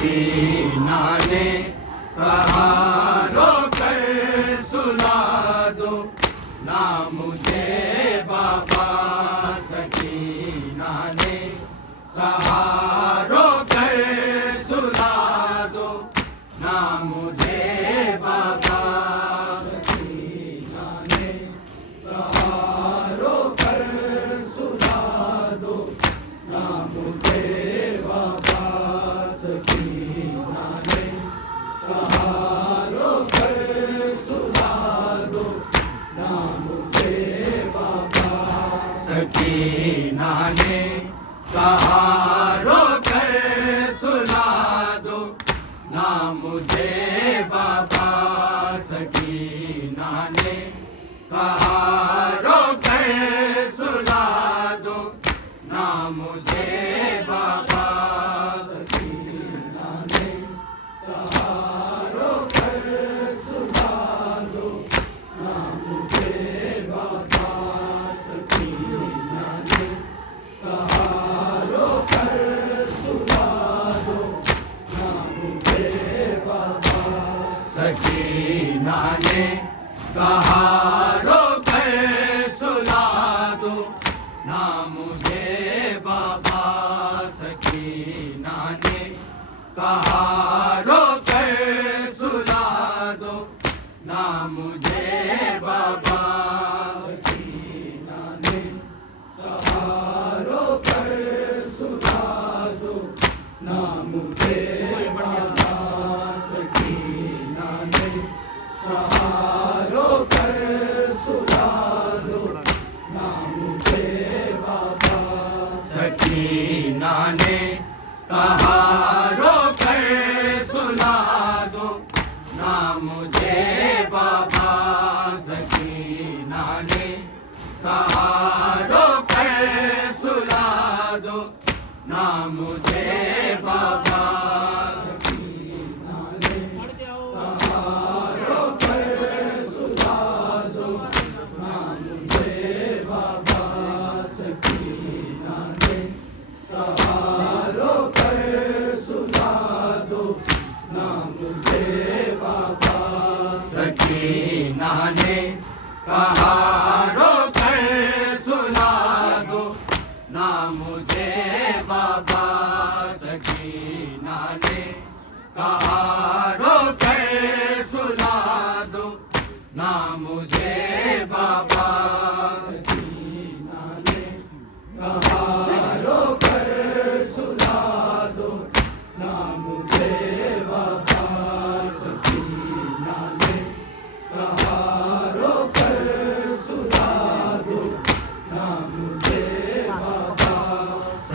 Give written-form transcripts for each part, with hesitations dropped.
सकीना ने कहा रो कर सुला दो ना मुझे बाबा। सकीना ने कहा रो कर सुला दो ना मुझे बाबा। सकीना ने कहा रो कर सुला दो ना मुझे बाबा। सकीना ने कहा रो कर सुला दो ना मुझे बाबा। सकीना ने कहा रो कर सुला दो ना मुझे बाबा। सकीना ने कहा रो कर सुला दो ना मुझे बाबा। सकीना ने कहा रो कर सुला दो ना मुझे बाबा। सकीना ने कहा रो कर सुला दो ना मुझे बाबा। सकीना ने कहा रो कर सुला दो ना मुझे बाबा। सकीना ने कहा रो कर सुला दो ना मुझे बाबा। सकीना ने कहा रो कर सुला दो ना मुझे बाबा। सकीना ने कहा रो कर सुला दो ना मुझे बाबा। सकीना ने कहा रो कर सुला दो ना मुझे बाबा। सकीना ने कहा रो कर सुला दो ना मुझे बाबा। सकीना ने कहा रो कर सुला दो ना मुझे बाबा। सकीना ने कहा रो कर सुला दो ना मुझे बाबा। सकीना ने कहा रो कर सुला दो ना मुझे बाबा। सकीना ने कहा रो कर सुला दो ना मुझे बाबा। सकीना ने कहा रो कर सुला दो ना मुझे बाबा। सकीना ने कहा रो कर सुला दो ना मुझे बाबा।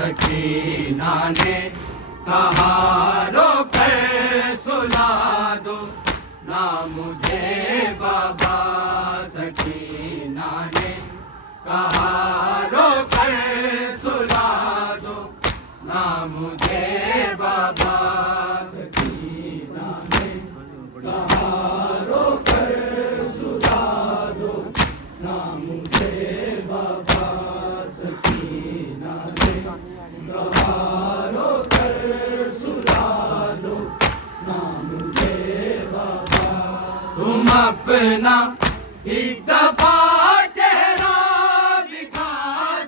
सकीना ने कहा रो कर सुला दो ना मुझे बाबा। सकीना ने कहा रो कर सुला दो ना मुझे बाबा। सकीना ने कहा रो कर सुला दो ना मुझे बाबा। सकीना ने कहा रो कर सुला दो ना मुझे बाबा। तुम अपना एक दफा चेहरा दिखा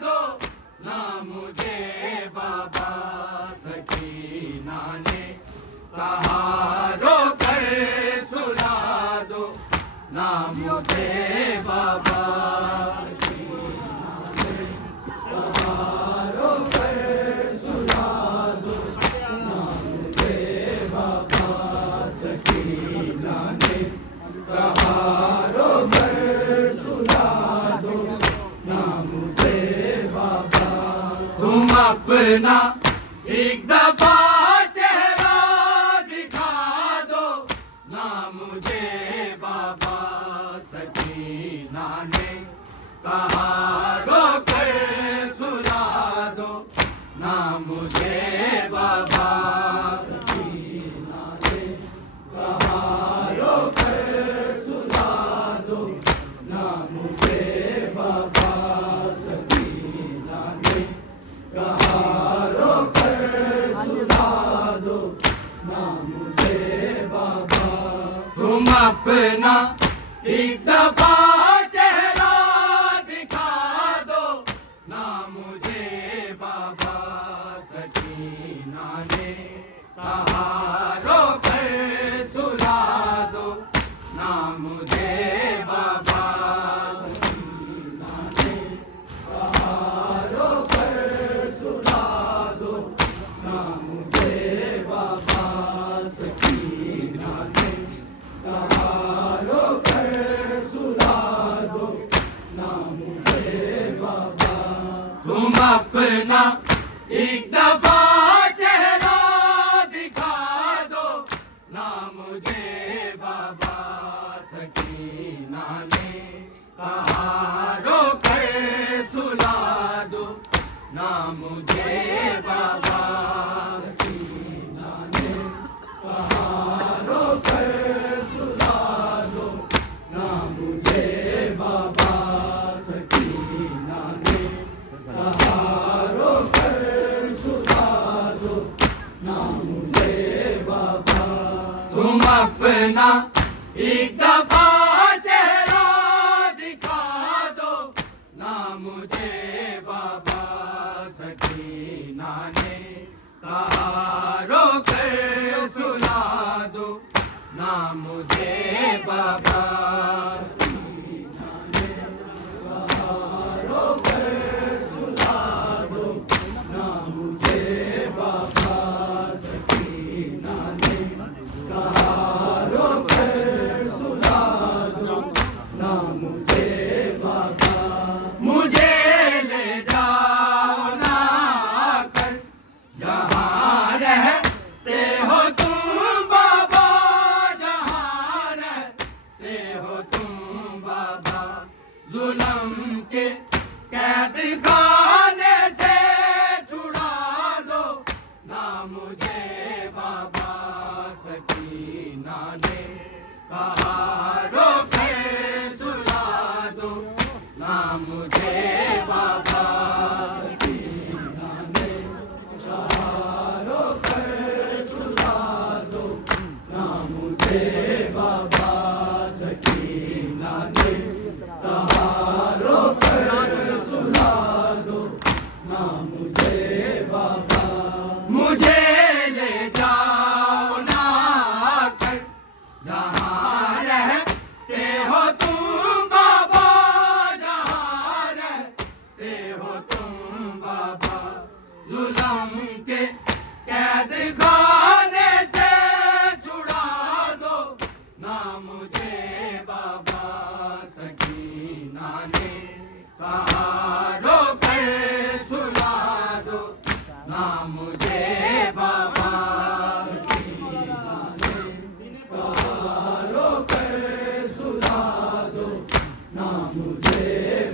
दो ना मुझे बाबा। सकीना ने कहा रो कर सुला दो ना मुझे बाबा। सकीना ने कहा रो कर सुला दो ना मुझे बाबा। सकीना ने कहा रो कर सुला दो ना मुझे बाबा। तुम अपना एक दफा चेहरा दिखा दो ना मुझे बाबा। सकीना ने कहा रो कर सुला दो ना मुझे बाबा। सकीना ने कहा रो कर सुला दो ना मुझे बाबा। सकीना ने कहा रो कर सुला दो ना अपना एक दफा चेहरा दिखा दो ना मुझे बाबा। सकीना ने कहा रोकर सुला दो ना मुझे बाबा। सकीना ने कहा रोकर सुला दो ना मुझे बाबा। सकीना ने कहा रोकर सुला दो ना मुझे बाबा। तुम अपना एक दफा चेहरा दिखा दो ना मुझे बाबा। सकीना ने कहा रोकर सुला दो ना मुझे बाबा। सकीना ने कहा रोकर सुला दो ना मुझे बाबा। सकीना ने कहा रोकर सुला दो ना मुझे बाबा। मुझे ले जाओ ना कर जहाँ रहते हो तुम बाबा। जहाँ रहते हो तुम बाबा। जुल्म के कैद खाने से छुड़ा दो ना मुझे बाबा। सकीना ने कहा रोकर सुला दो ना मुझे बाबा। सकीना ने कहा रोकर सुला दो ना मुझे बाबा। सकीना ने कहा रोकर सुला दो ना मुझे बाबा। मुझे ले जाओ ना कर जहाँ रहते हो तुम बाबा। जहाँ रहते हो तुम बाबा। जुल्म के कैद खाने से छुड़ा दो ना मुझे बाबा। सकीना ने कहा रोकर सुला दो ना मुझे बाबा। सकीना ने कहा रोकर सुला दो ना मुझे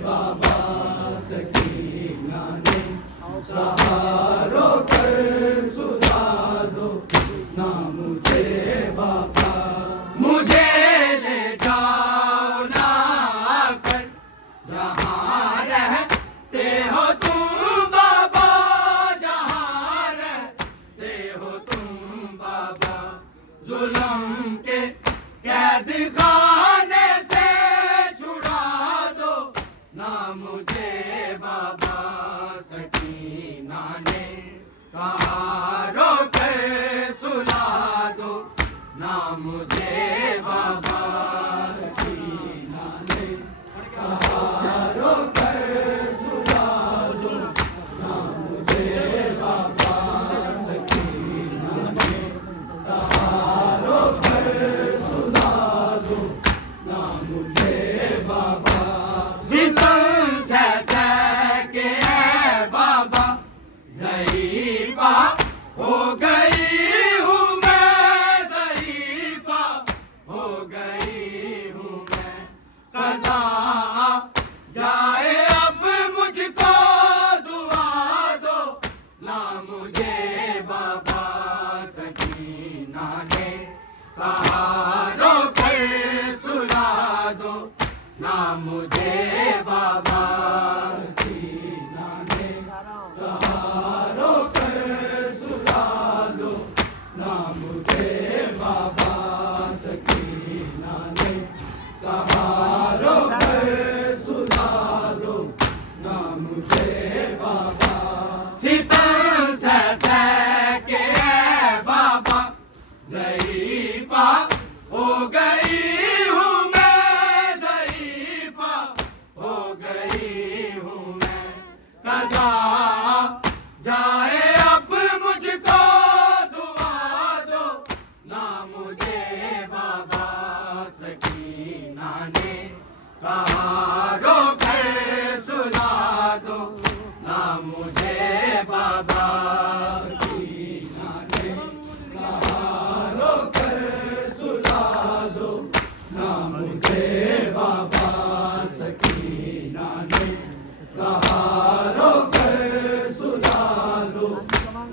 बाबा। सकीना ने कहा रोकर सुला दो ना मुझे बाबा। मुझे ले जाओ ना कर जहाँ रहते हो तुम बाबा। जहाँ रहते हो तुम बाबा। जुल्म के कैद खाने से छुड़ा दो ना मुझे बाबा। सकीना ने कहा रोकर सुला दो ना मुझे बाबा। सकीना ने कहा रोकर सुला दो ना मुझे बाबा। सकीना ने कहा रोकर सुला दो ना मुझे बाबा। सितम सह के है बाबा ज़ईफ़ा हो गई हूँ मैं। ज़ईफ़ा हो गई हूँ मैं। कज़ा जाए अब मुझको दुआ दो ना मुझे बाबा। सकीना ने कहा रोकर सुला दो ना मुझे बाबा। सकीना ने कहा रोकर सुला दो ना मुझे बाबा। सकीना ने कहा रोकर सुला दो ना मुझे बाबा। सितम सह के है बाबा ज़ईफ़ा हो गई हूँ मैं। ज़ईफ़ा हो गई हूँ मैं। कज़ा जाए अब मुझको दुआ दो ना मुझे बाबा। सकीना ने कहा रोकर सुला दो ना कहा रोकर सुला दो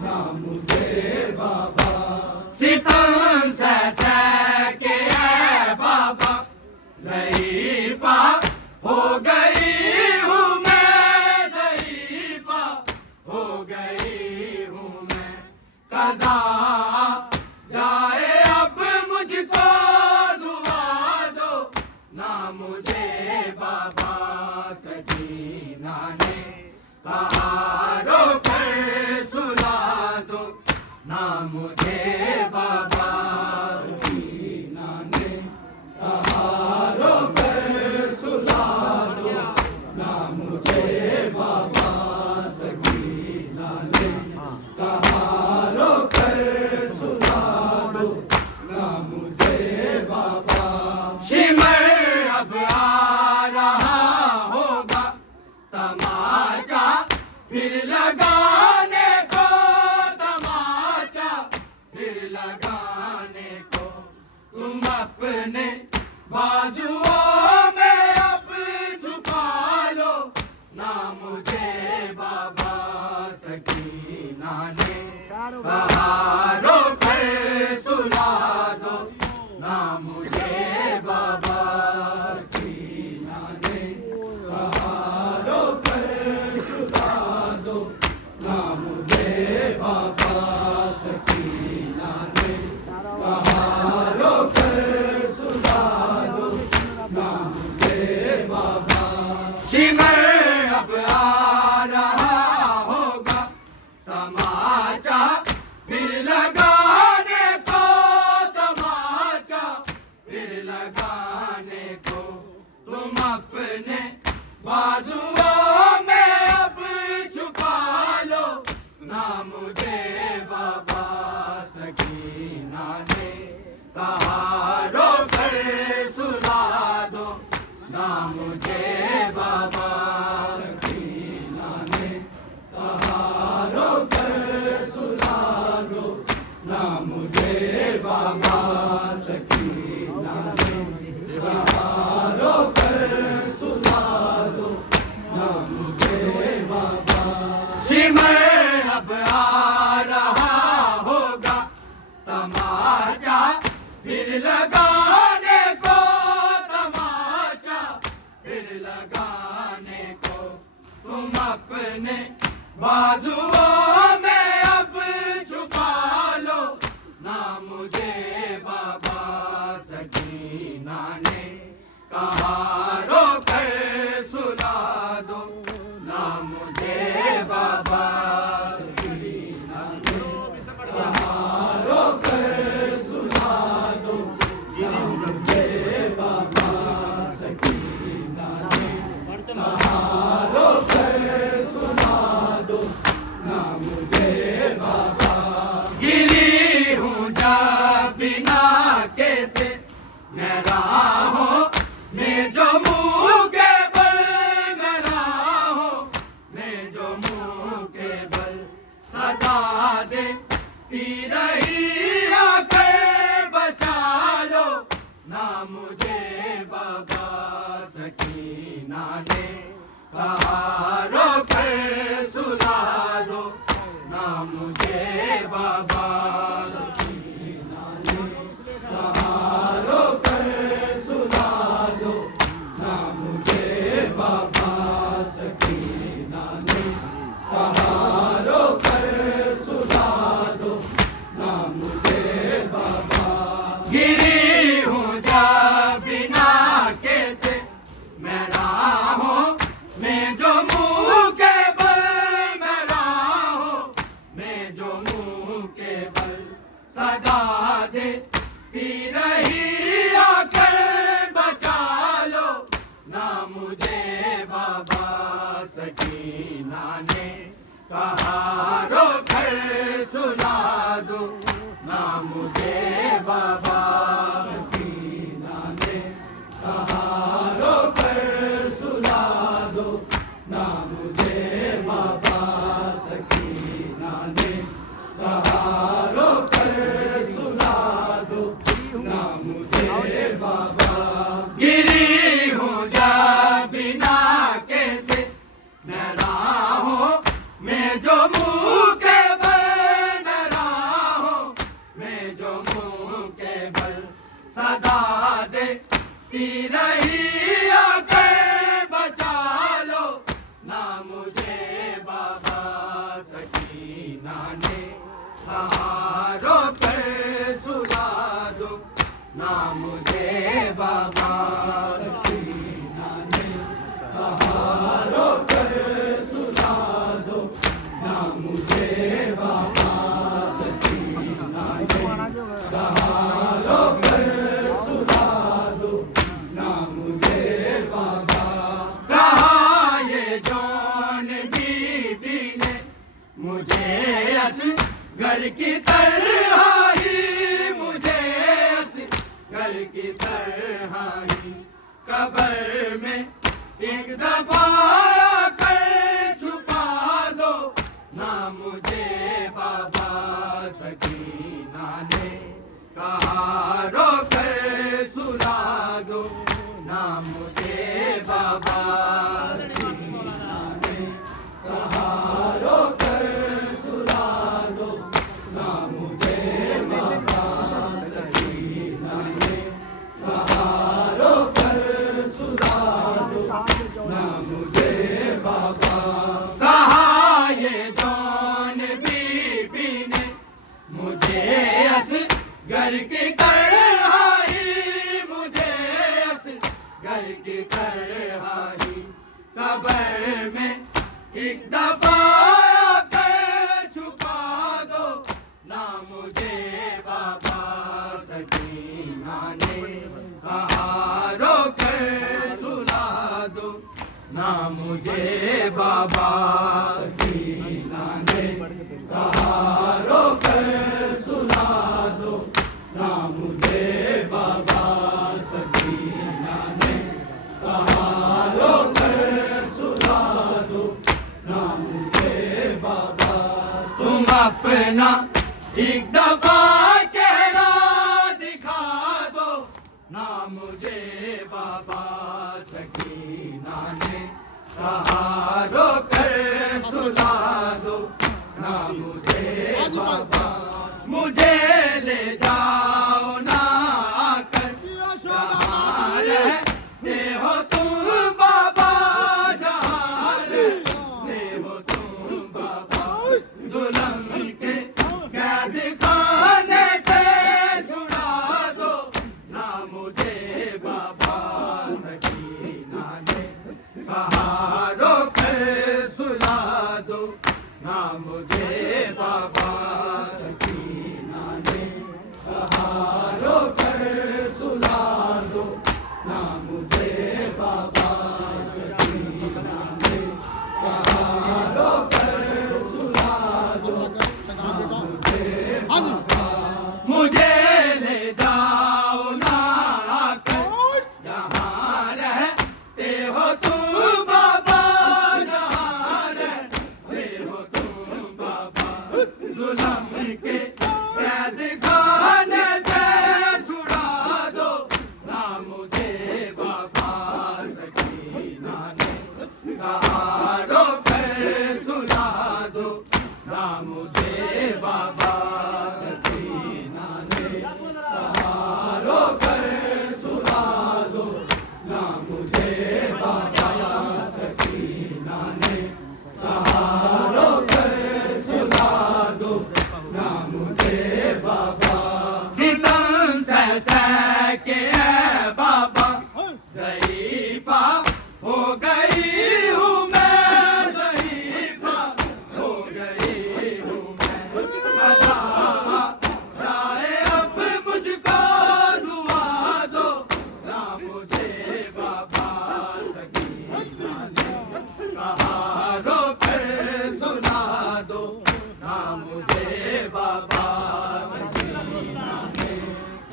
ना मुझे बाबा। सितम सह के है बाबा ज़ईफ़ा हो गई हूँ मैं, ज़ईफ़ा हो गई हूँ मैं। कज़ा जाए अब मुझको दुआ दो ना मुझे बाबा। सकीना ने कहा रोकर सुला दो ना मुझे बाबा। सकीना ने कहा रोकर सुला दो ना मुझे बाबा। सकीना ने कहा रोकर सुला दो ना मुझे बाबा। शिमर अब आ रहा होगा तमाचा फिर लगाने को, तमाचा फिर लगाने को। तुम अपने बाजुओं में अब छुपा लो ना मुझे बाबा। सकीना ने कहा रोकर सुला दो ना मुझे बाबा। सकीना ने कहा रोकर सुला दो ना मुझे बाबा। सकीना ने कहा रोकर सुला दो ना मुझे बाबा। शिमर अब आ रहा होगा तमाचा फिर लगाने को, तमाचा फिर लगाने को। तुम अपने बाजुओं में अब छुपा लो ना मुझे बाबा। सकीना ने कहा रोकर सुला दो ना मुझे बाबा। सकीना ने कहा रोकर सुला दो ना मुझे बाबा। सकीना ने कहा रोकर सुला दो ना मुझे बाबा। शिमर अब आ रहा होगा तमाचा फिर लगाने को, तमाचा फिर लगाने को। तुम अपने बाजुओं में अब छुपा लो ना मुझे बाबा। सकीना ने कहा रोकर सुला दो ना मुझे बाबा। सकीना ने कहा रोकर सुला दो ना मुझे बाबा। सकीना ने कहा रोकर सुला दो ना मुझे बाबा। गिरी हूँ जब बिना कैसे मैं राहों में जो मुँह के बल, मैं राहों में जो मुँह के बल। सदा देती रही आकर बचा लो ना मुझे बाबा। सकीना ने कहा रोकर सुला दो ना मुझे बाबा। सकीना ने कहा रोकर सुला दो ना मुझे बाबा। सकीना ने कहा रोकर सुला दो ना मुझे बाबा। गिरी हूँ जब बिना कैसे मैं राहों में जो मुँह के बल, मैं राहों में जो मुँह के बल। सदा देती रही आकर बचा लो ना मुझे बाबा। सकीना ने कहा रोकर सुला दो ना मुझे बाबा। सकीना ने कहा रोकर सुला दो ना मुझे बाबा। सकीना ने कहा रोकर सुला दो ना मुझे बाबा। गिरी हूँ जब बिना कैसे मैं कहाँ रोकर सुला दो ना मुझे बाबा सकीना ने, कहाँ रोकर सुला दो ना मुझे बाबा सकीना ने, कहाँ रोकर सुला दो ना मुझे बाबा। कहाँ ये जौन बीबी ने मुझे घर की तरह ही, मुझे घर की तरह ही कब्र में एक दफा कर छुपा दो ना मुझे बाबा सकीना ने, कहाँ रोकर सुला दो ना मुझे बाबा सकीना ने, कहाँ रोकर सुला दो ना मुझे बाबा सकीना ने, कहाँ रोकर सुला दो ना मुझे बाबा। कहाँ ये जौन बीबी ने मुझे घर की तरहाई, मुझे घर की तरहाई कब्र में एक दफा कर छुपा दो ना मुझे बाबा सकीना ने, कहाँ रोकर सुला दो ना मुझे बाबा सकीना ने, कहाँ रोकर सुला दो ना मुझे बाबा सकीना ने, कहाँ रोकर सुला दो ना मुझे बाबा। तुम अपना एक दफा चेहरा दिखा दो ना मुझे बाबा सकीना ने, कहाँ रोकर सुला दो ना मुझे बाबा। मुझे ले जाओ ना आकर, जहाँ रहते हो तुम बाबा, जहाँ रहते हो तुम बाबा, जुल्म के कैद खाने से छुड़ा दो ना मुझे बाबा सकीना ने, कहाँ रोकर सुला दो ना मुझे बाबा सकीना ने, कहाँ रोकर सुला दो ना मुझे बाबा सकीना ने, कहाँ रोकर सुला दो ना मुझे बाबा। मुझे ले जाओ ना आकर, जहाँ रहते हो तुम बाबा, जहाँ रहते हो तुम बाबा, जुल्म के कैद खाने से छुड़ा दो ना मुझे बाबा सकीना ने, कहाँ रोकर सुला दो ना मुझे बाबा सकीना ने, कहाँ रोकर सुला दो ना मुझे बाबा सकीना ने, कहाँ रोकर सुला दो ना मुझे बाबा। सितम सह सह के है बाबा ज़ईफ़ा हो गई हूँ मैं, ज़ईफ़ा हो गई हूँ मैं, बता जाए अब मुझको दुआ दो ना मुझे बाबा सकीना ने, कहाँ रोकर सुला दो ना मुझे बाबा सकीना ने,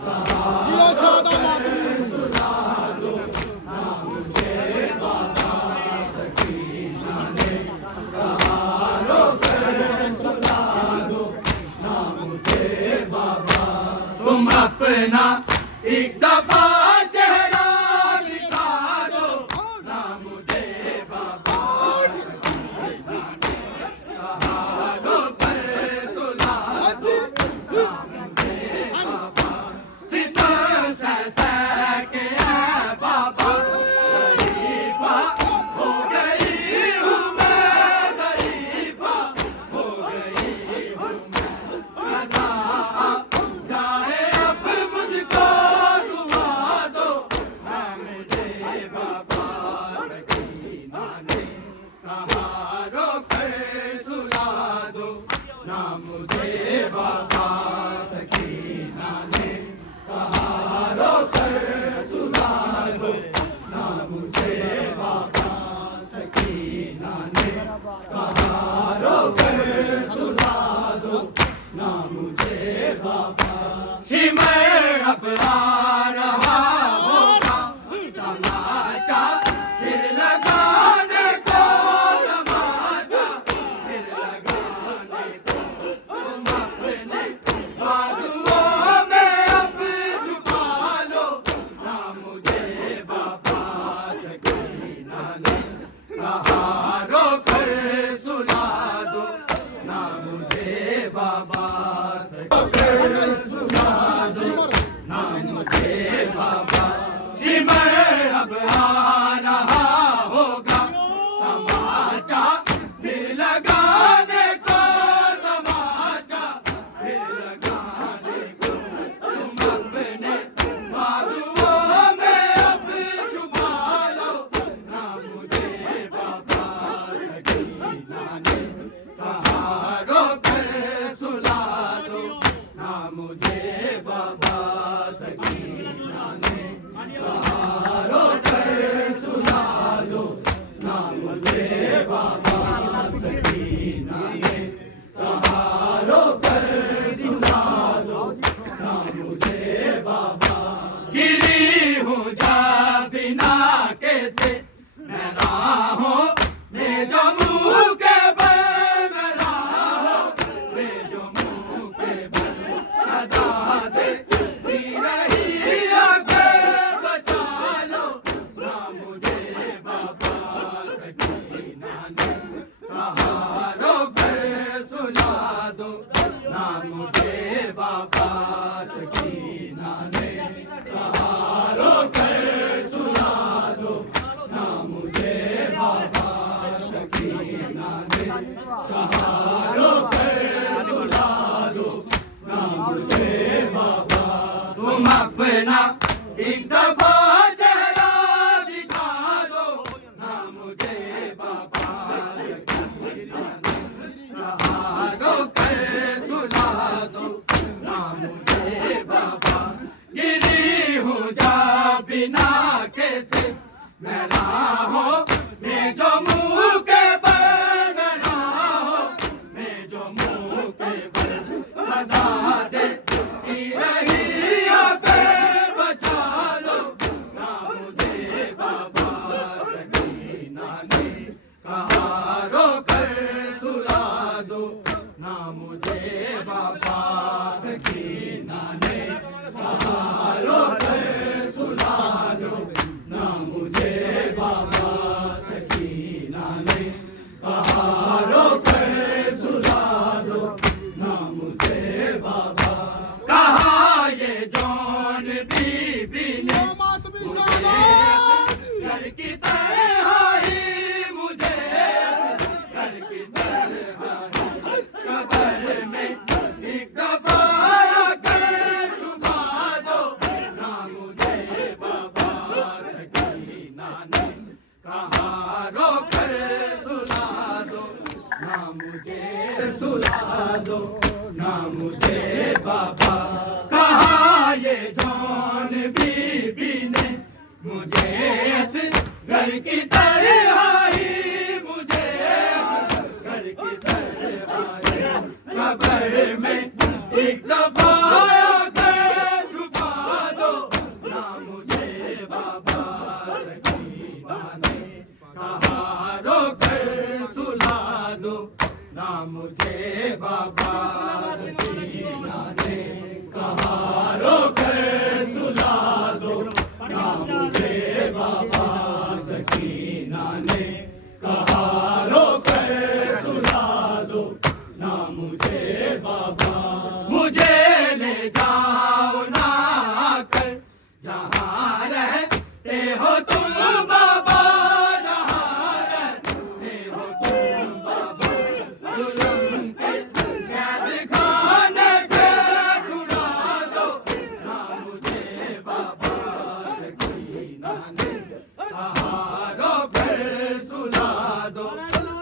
कहाँ रोकर सुला दो ना मुझे बाबा सकीना ने, कहाँ रोकर सुला दो ना मुझे बाबा। तुम अपना एक दफा चेहरा दिखा दो ना मुझे बाबा सकीना ने, कहाँ रोकर सुला दो ना मुझे बाबा। सितम सह सह के है बाबा ज़ईफ़ा हो गई हूँ मैं, ज़ईफ़ा हो गई हूँ मैं, कहाँ रोकर सुला दो ना मुझे बाबा सकीना ने कहाँ रोकर सुला दो ना मुझे बाबा सकीना ने कहाँ रोकर सुला दो ना मुझे बाबा सिमर अब आ रहा होगा तमाचा फिर लगाने को तमाचा फिर लगाने को तुम अपने बाजुओं में अब छुपा लो ना मुझे बाबा सकीना ने कहाँ रोकर सुला दो ना मुझे बाबा सकीना सुला दो ना मुझे बाबा सिमर अब आ रहा होगा तमाचा फिर लगाने को तमाचा फिर लगाने को तुम अपने बाजुओं में अब छुपा लो ना मुझे बाबा सकीना ने कहाँ रोकर सुला दो ना मुझे बाबा सकीना ने कहाँ रोकर सुला दो ना मुझे बाबा सकीना ने कहाँ रोकर सुला दो ना मुझे बाबा गिरी हूँ जा बिना कैसे मैं राहों में जो मुँह के बल मैं राहों में जो मुँह के बल सदा देती रही आगे बचा लो ना मुझे बाबा सकीना ने कहाँ रोकर सुला दो ना मुझे बाबा सकीना ने कहाँ रोकर सुला दो ना मुझे बाबा सकीना ने कहाँ रोकर सुला दो ना मुझे बाबा तुम अपना एक दफा चेहरा दिखा दो ना मुझे बाबा सकीना ने कहाँ रोकर सुला दो ना मुझे बाबा गिरी हूँ जा बिना कैसे मैं राहों में जो मुँह के बल मैं राहों में जो मुँह के बल सदा देती रही आके बचा लो ना मुझे बाबा सकीना ने कहाँ रोकर सुला दो ना मुझे बाबा सकीना ने कहाँ रोकर सुला दो ना मुझे बाबा सकीना ने कहाँ रोकर सुला दो ना मुझे बाबा कहाँ ये जौन बीबी ने घर की तरहाई मुझे घर की तरहाई कब्र में एक दफा आकर छुपा दो ना मुझे बाबा सकीना ने कहाँ रोकर सुला दो ना मुझे सुला दो ना मुझे बाबा कहाँ ये जौन बीबी ने मुझे इस घर की तरहाई मुझे इस घर की तरहाई कब्र में एक दफा आकर छुपा दो ना मुझे बाबा सकीना ने कहाँ रोकर सुला दो ना मुझे बाबा सकीना ने कहाँ रोकर सुला दो ना मुझे बाबा सकीना ने कहाँ रोकर सुला दो ना मुझे बाबा मुझे ले जाओ ना आकर जहाँ रहते हो तुम बाबा जहाँ रहते हो तुम बाबा जुल्म के कैद खाने से छुड़ा दो ना मुझे बाबा सकीना ने कहाँ रोकर सुला दो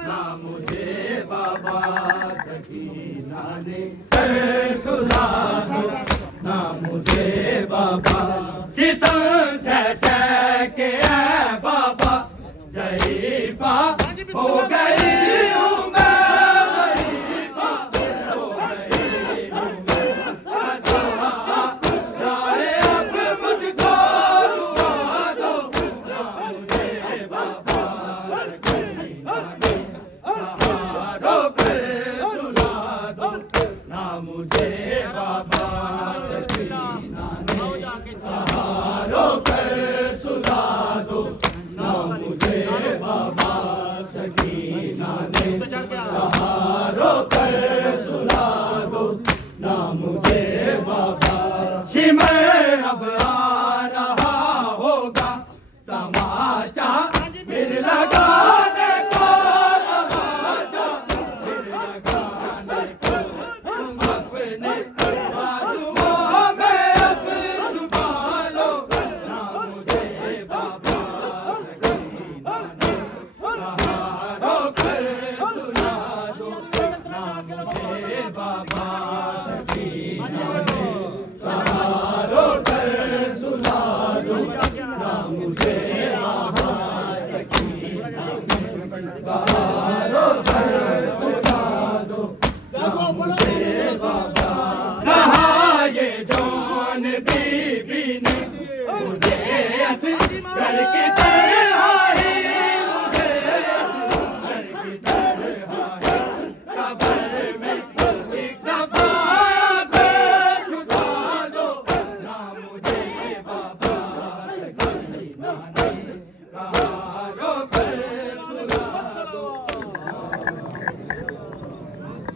ना मुझे बाबा सकीना ने सुना दो, ना मुझे बाबा सितम सह के है बाबा ज़ईफ़ा हो गई हूँ मैं, ज़ईफ़ा हो गई हूँ मैं। जाए अब मुझको रुला दो, ना मुझे बाबा सकीना ने सहारों पे सुला दो, ना मुझे बाबा सकीना ने सहारों पे सुला दो, ना मुझे बाबा सकीना ने सहारों पे सुला दो, ना मुझे बाबा। सिमर अब आ रहा होगा तमाचा फिर लगाने को, तमाचा फिर लगाने को, तुम अपने बाजुओं में अब छुपा लो, ना मुझे बाबा सकीना ने सहारों पर सुला दो, ना मुझे बाबा सकीना ने सहारों पर सुला दो, ना मुझे बाबा सकीना ने सहारों पर सुला दो, ना मुझे बाबा। कहा ये जौन बीबी ने मुझे असगर की तरह ही, मुझे असगर की तरह